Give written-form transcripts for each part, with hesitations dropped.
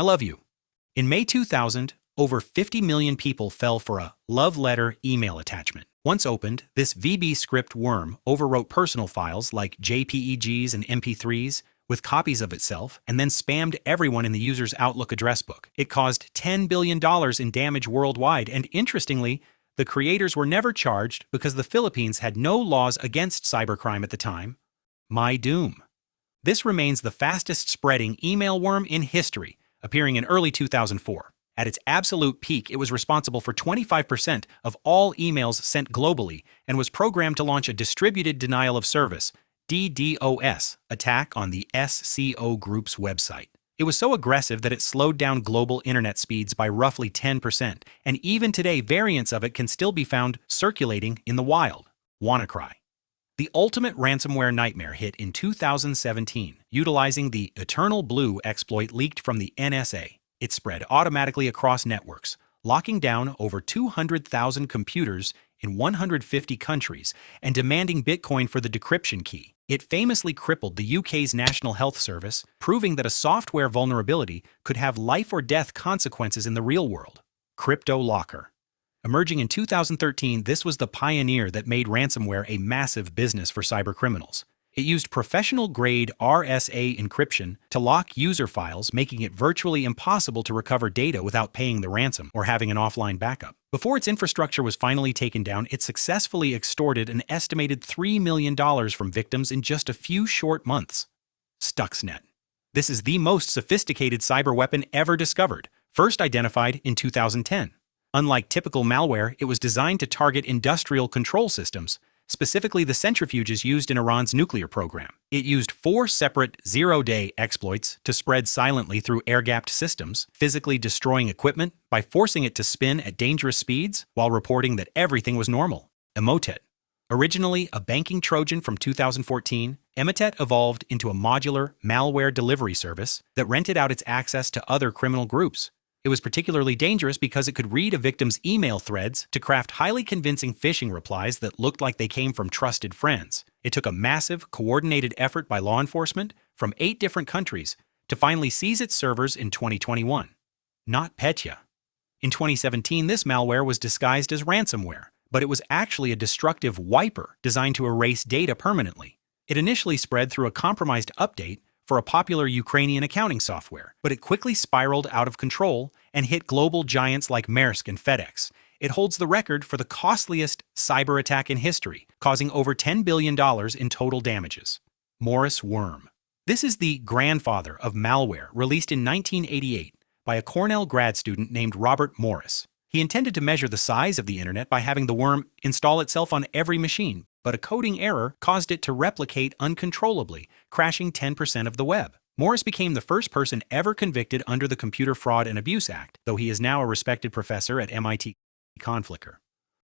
I love you. In May 2000, over 50 million people fell for a love letter email attachment. Once opened, this VB script worm overwrote personal files like JPEGs and MP3s with copies of itself and then spammed everyone in the user's Outlook address book. It caused $10 billion in damage worldwide, and interestingly, the creators were never charged because the Philippines had no laws against cybercrime at the time. MYDOOM. This remains the fastest-spreading email worm in history, appearing in early 2004. At its absolute peak, it was responsible for 25% of all emails sent globally and was programmed to launch a distributed denial of service (DDoS) attack on the SCO Group's website. It was so aggressive that it slowed down global internet speeds by roughly 10%, and even today variants of it can still be found circulating in the wild. WANNACRY. The ultimate ransomware nightmare hit in 2017, utilizing the Eternal Blue exploit leaked from the NSA. It spread automatically across networks, locking down over 200,000 computers in 150 countries and demanding Bitcoin for the decryption key. It famously crippled the UK's National Health Service, proving that a software vulnerability could have life-or-death consequences in the real world. Cryptolocker. Emerging in 2013, this was the pioneer that made ransomware a massive business for cybercriminals. It used professional-grade RSA encryption to lock user files, making it virtually impossible to recover data without paying the ransom or having an offline backup. Before its infrastructure was finally taken down, it successfully extorted an estimated $3 million from victims in just a few short months. Stuxnet. This is the most sophisticated cyber weapon ever discovered, first identified in 2010. Unlike typical malware, it was designed to target industrial control systems, specifically the centrifuges used in Iran's nuclear program. It used 4 separate zero-day exploits to spread silently through air-gapped systems, physically destroying equipment by forcing it to spin at dangerous speeds while reporting that everything was normal. Emotet. Originally a banking Trojan from 2014, Emotet evolved into a modular malware delivery service that rented out its access to other criminal groups. It was particularly dangerous because it could read a victim's email threads to craft highly convincing phishing replies that looked like they came from trusted friends. It took a massive, coordinated effort by law enforcement from 8 different countries to finally seize its servers in 2021. NOTPETYA. In 2017, this malware was disguised as ransomware, but it was actually a destructive wiper designed to erase data permanently. It initially spread through a compromised update for a popular Ukrainian accounting software, but it quickly spiraled out of control and hit global giants like Maersk and FedEx. It holds the record for the costliest cyber attack in history, causing over $10 billion in total damages. Morris Worm. This is the grandfather of malware, released in 1988 by a Cornell grad student named Robert Morris. He intended to measure the size of the internet by having the worm install itself on every machine, but a coding error caused it to replicate uncontrollably, crashing 10% of the web. Morris became the first person ever convicted under the Computer Fraud and Abuse Act, though he is now a respected professor at MIT Conflicker.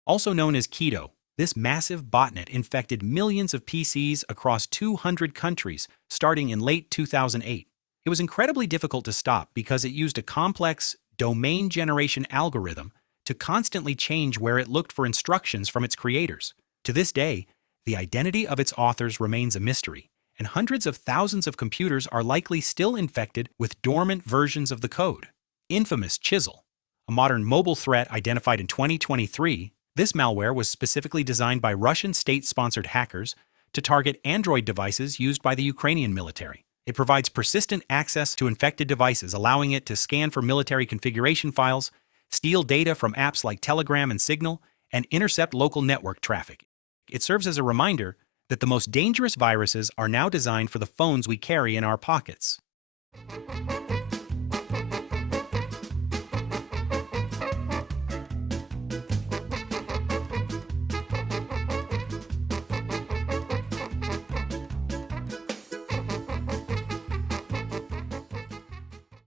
Also known as Kido, this massive botnet infected millions of PCs across 200 countries starting in late 2008. It was incredibly difficult to stop because it used a complex domain generation algorithm to constantly change where it looked for instructions from its creators. To this day, the identity of its authors remains a mystery, and hundreds of thousands of computers are likely still infected with dormant versions of the code. Infamous Chisel. A modern mobile threat identified in 2023, this malware was specifically designed by Russian state-sponsored hackers to target Android devices used by the Ukrainian military. It provides persistent access to infected devices, allowing it to scan for military configuration files, steal data from apps like Telegram and Signal, and intercept local network traffic. It serves as a reminder that the most dangerous viruses are now designed for the phones we carry in our pockets.